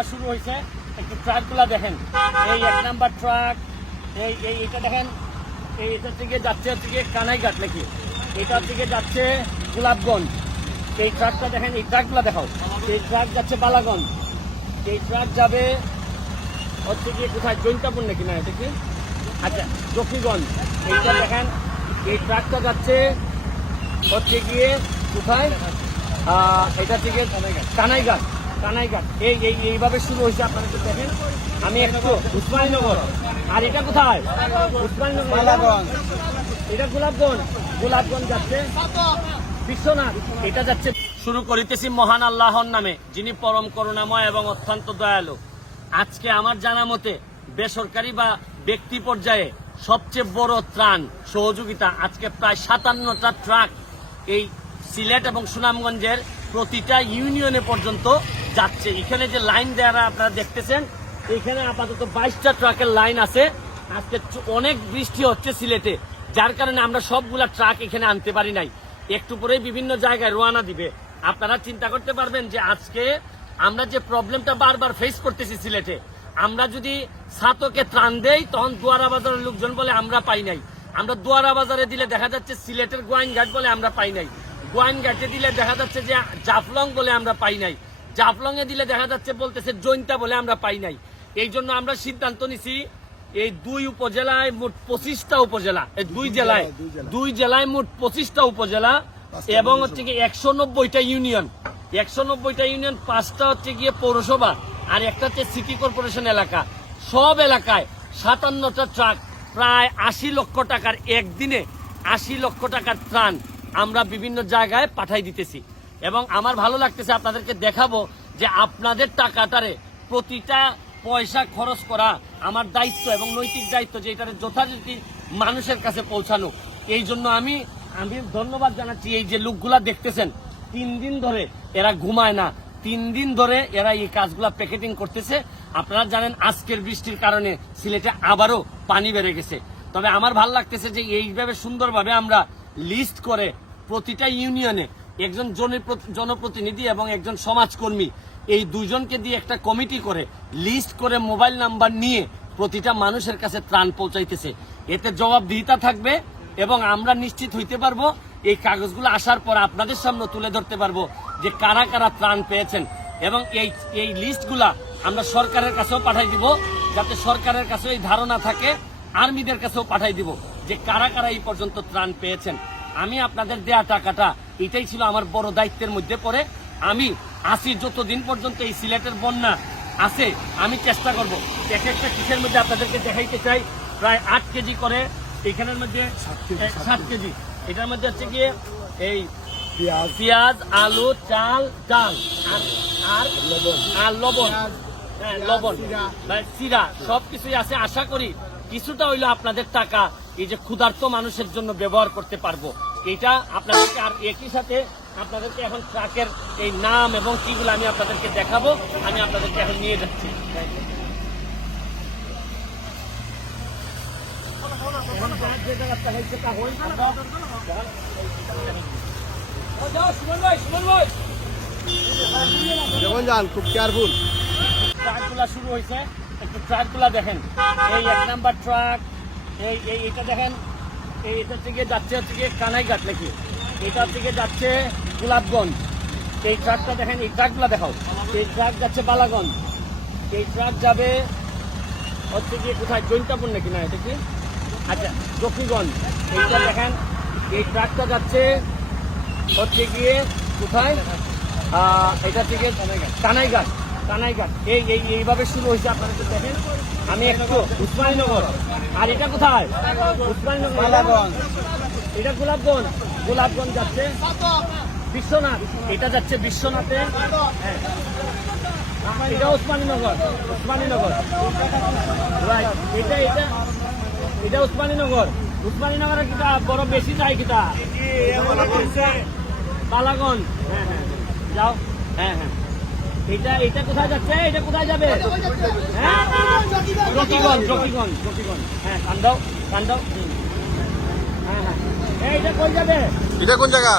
ট্রাকগুলা শুরু হয়েছে, একটু ট্রাকগুলা দেখেন। এই 1 নাম্বার ট্রাক, এইটা দেখেন, এটা থেকে যাচ্ছে হচ্ছে গিয়ে কানাইঘাট নাকি, এটা থেকে যাচ্ছে গোলাপগঞ্জ। এই ট্রাকটা দেখেন, এই ট্রাকগুলা দেখাও। এই ট্রাক যাচ্ছে বালাগঞ্জ, এই ট্রাক যাবে হচ্ছে গিয়ে কোথায়, জৈন্তাপুর নাকি, না এটা কি, আচ্ছা জকিগঞ্জ। এইটা দেখেন, এই ট্রাকটা যাচ্ছে হচ্ছে গিয়ে কোথায়, এটা থেকে কানাইঘাট। এইভাবে শুরু হয়েছে। আপনারা একটু দেখেন, আমি একটু উসমানীনগর, আর এটা কোথায়, উসমানীনগর, এটা গোলাপগঞ্জ যাচ্ছে বিশ্বনাথ, এটা যাচ্ছে। শুরু করিতেছি মহান আল্লাহর নামে, যিনি পরম করুণাময় এবং অত্যন্ত দয়ালু। আজকে আমার জানা মতে বেসরকারি বা ব্যক্তি পর্যায়ে সবচেয়ে বড় ত্রাণ সহযোগিতা আজকে প্রায় 57টা ট্রাক এই সিলেট এবং সুনামগঞ্জের প্রতিটা ইউনিয়নে পর্যন্ত যাচ্ছে। এখানে যে লাইন দেওয়া আপনারা দেখতেছেন, এখানে আপাতত 22টা ট্রাকের লাইন আছে। আজকে অনেক বৃষ্টি হচ্ছে সিলেটে, যার কারণে আমরা সবগুলা ট্রাক এখানে আনতে পারি নাই। একটু পরেই বিভিন্ন জায়গায় রওনা দিবে। আপনারা চিন্তা করতে পারবেন যে আজকে আমরা যে প্রবলেমটা বারবার ফেস করতেছি সিলেটে, আমরা যদি ছাতকে ত্রাণ দেই তখন দুয়ারা বাজারের লোকজন বলে আমরা পাই নাই। আমরা দুয়ারা বাজারে দিলে দেখা যাচ্ছে সিলেটের গোয়াইনঘাট বলে আমরা পাই নাই। গোয়াইনঘাটে দিলে দেখা যাচ্ছে যে জাফলং বলে আমরা পাই নাই। জাফলং এ দিলে দেখা যাচ্ছে বলতেছে জৈন্তা বলে আমরা পাই নাই। এই জন্য আমরা সিদ্ধান্ত নিছি, এই দুই উপজেলায় মোট 25টা উপজেলা, এই দুই জেলায় মোট 25টা উপজেলা এবং হচ্ছে কি 190টা ইউনিয়ন, 5টা হচ্ছে গিয়ে পৌরসভা আর একটা হচ্ছে সিটি কর্পোরেশন এলাকা। সব এলাকায় 57টা ট্রাক, প্রায় 80 লক্ষ টাকার, একদিনে 80 লক্ষ টাকার ত্রাণ আমরা বিভিন্ন জায়গায় পাঠাই দিতেছি। এবং আমার ভালো লাগতেছে, আপনাদেরকে দেখাবো যে আপনাদের টাকাটারে প্রতিটা পয়সা খরচ করা আমার দায়িত্ব এবং নৈতিক দায়িত্ব, যে এটার যথারীতি মানুষের কাছে পৌঁছানো। এই জন্য আমি ধন্যবাদ জানাচ্ছি। এই যে লোকগুলা দেখতেছেন, 3 দিন ধরে এরা ঘুমায় না, 3 দিন ধরে এরা এই কাজগুলা প্যাকেটিং করতেছে। আপনারা জানেন আজকের বৃষ্টির কারণে সিলেটে আবারও পানি বেড়ে গেছে। তবে আমার ভালো লাগতেছে যে এইভাবে সুন্দরভাবে আমরা লিস্ট করে প্রতিটা ইউনিয়নে একজন জনপ্রতিনিধি এবং একজন সমাজকর্মী, এই দুজনকে দিয়ে একটা কমিটি করে লিস্ট করে মোবাইল নাম্বার নিয়ে প্রতিটা মানুষের কাছে ত্রাণ পৌঁছাইতেছে। এতে জবাবদিহিতা থাকবে এবং আমরা নিশ্চিত হইতে পারবো এই কাগজগুলো আসার পর আপনাদের সামনে তুলে ধরতে পারবো যে কারা কারা ত্রাণ পেয়েছেন। এবং এই লিস্টগুলা আমরা সরকারের কাছেও পাঠাই দিব, যাতে সরকারের কাছেও এই ধারণা থাকে, আর্মিদের কাছেও পাঠাই দিব যে কারা কারা এই পর্যন্ত ত্রাণ পেয়েছেন। আমি আপনাদের দেয়া টাকাটা, এটাই ছিল আমার বড় দায়িত্বের মধ্যে পড়ে। আমি আসি যতদিন পর্যন্ত এই সিলেটের বন্যা আছে, আমি চেষ্টা করব এক একটা কিসের মধ্যে আপনাদেরকে দেখাইতে চাই। প্রায় 8 কেজি করে, এখানের মধ্যে 7 কেজি, এটার মধ্যে হচ্ছে গিয়ে এই পেঁয়াজ, আলু, চাল আর লবণ, লবণ, সিরা সবকিছুই আছে। আশা করি কিছুটা হইলো আপনাদের টাকা এই যে ক্ষুধার্ত মানুষের জন্য ব্যবহার করতে পারবো। এটা আপনাদেরকে, আর একই সাথে আপনাদেরকে এখন ট্রাকের এই নাম এবং কিগুলো আমি আপনাদেরকে দেখাবো। আমি আপনাদেরকে এখন নিয়ে যাচ্ছি। খুব কেয়ারফুল। ট্রাকগুলা শুরু হয়েছে, একটু ট্রাকগুলা দেখেন। এই 1 নাম্বার ট্রাক, এইটা দেখেন, এটা থেকে যাচ্ছে হচ্ছে গিয়ে কানাইঘাট নাকি, এটা থেকে যাচ্ছে গোলাপগঞ্জ। এই ট্রাকটা দেখেন, এই ট্রাকগুলা দেখাও। এই ট্রাক যাচ্ছে বালাগঞ্জ, এই ট্রাক যাবে হচ্ছে গিয়ে কোথায়, জৈন্তাপুর নাকি, না এটা কি, আচ্ছা জকিগঞ্জ। এইটা দেখেন, এই ট্রাকটা যাচ্ছে হচ্ছে গিয়ে কোথায়, এটা থেকে কানাইঘাট। এইভাবে শুরু হয়েছে। আপনারা তো দেখেন, আমি একটু উসমানীনগর, আর এটা কোথায়, উসমানীনগর, এটা গোলাপগঞ্জ যাচ্ছে বিশ্বনাথ, এটা যাচ্ছে বিশ্বনাথে, হ্যাঁ এটা উসমানীনগর, রাইট, এটা উসমানীনগরের কিটা বড় বেশি চাই কিটা বালাগঞ্জ। হ্যাঁ যাও, হ্যাঁ এটা কোথায় যাচ্ছে, এটা কোথায় যাবে, হ্যাঁ জকিগঞ্জ, হ্যাঁ কান্দাও, হ্যাঁ এটা কই যাবে, এটা কোন জায়গা,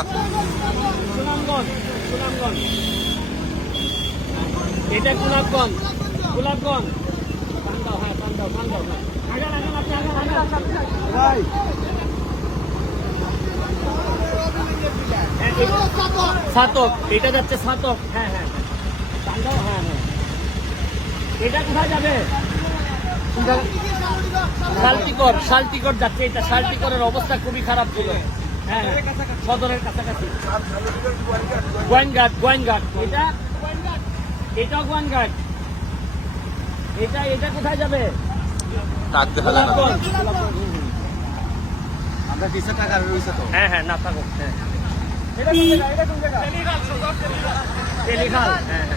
সুনামগঞ্জ। এটা গোলাপগঞ্জ গোলাপগঞ্জ পান দাও হ্যাঁ পান দাও হ্যাঁ আগান আপনি আগান সাতক এটা যাচ্ছে সাতক হ্যাঁ পান দাও হ্যাঁ এটা কোথায় যাবে শালটিকর যাচ্ছে এটা শালটিকরের অবস্থা খুবই খারাপ ছিল হ্যাঁ সদরের কাছাকাছি গোয়েনঘাট এটাও গোয়েনঘাট এটা কোথায় যাবে আমরা 20 টাকা রয়েছে তো হ্যাঁ না থাকুক হ্যাঁ তেলিখাল হ্যাঁ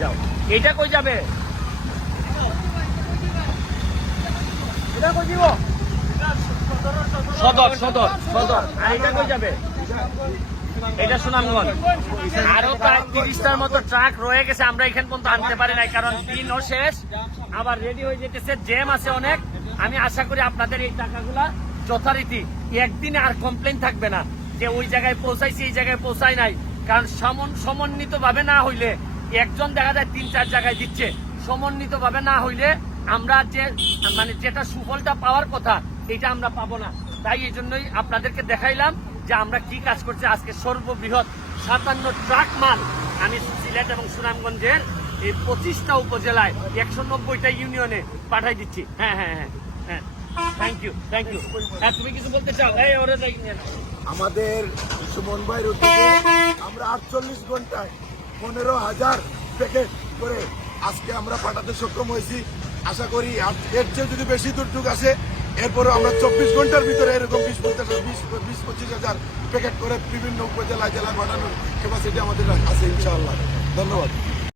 যাও এটা কই যাবে সদর আর এটা কই যাবে এটা সুনামগঞ্জ আরো প্রায় 30টার মতো ট্রাক রয়ে গেছে আমরা এখান পর্যন্ত আনতে পারি নাই কারণ দিনও শেষ আবার রেডি হয়ে যেতেছে জ্যাম আছে অনেক আমি আশা করি আপনাদের এই টাকাগুলা যথারীতি একদিনে আর কমপ্লেন থাকবে না যে ওই জায়গায় পৌঁছাইছি এই জায়গায় পৌঁছায় নাই কারণ সমন্বিত ভাবে না হইলে একজন দেখা যায় 3-4 জায়গায় দিচ্ছে সমন্বিত ভাবে না হইলে আমরা যে মানে যেটা সুফলটা পাওয়ার কথা এটা আমরা পাবো না তাই এই জন্যই আপনাদেরকে দেখাইলাম যে আমরা কি কাজ করছি আজকে সর্ববৃহৎ 57 ট্রাক মাল আমি সিলেট এবং সুনামগঞ্জের এই 25টা উপজেলায় 190টা ইউনিয়নে পাঠাই দিচ্ছি হ্যাঁ থ্যাংক ইউ হ্যাঁ তুমি কিছু বলতে চাও এই ওরে আমাদের সুমন ভাইয়ের উদ্যোগে আমরা 48 ঘন্টায় 15,000 প্যাকেট করে আজকে আমরা পাঠাতে সক্ষম হয়েছি আশা করি এর চেয়ে যদি বেশি দুর্যোগ আসে এরপরে আমরা 24 ঘন্টার ভিতরে এরকম 20-25 হাজার প্যাকেট করে বিভিন্ন উপজেলা জেলা পাঠানোর ক্যাপাসিটি আমাদের আছে ইনশাআল্লাহ ধন্যবাদ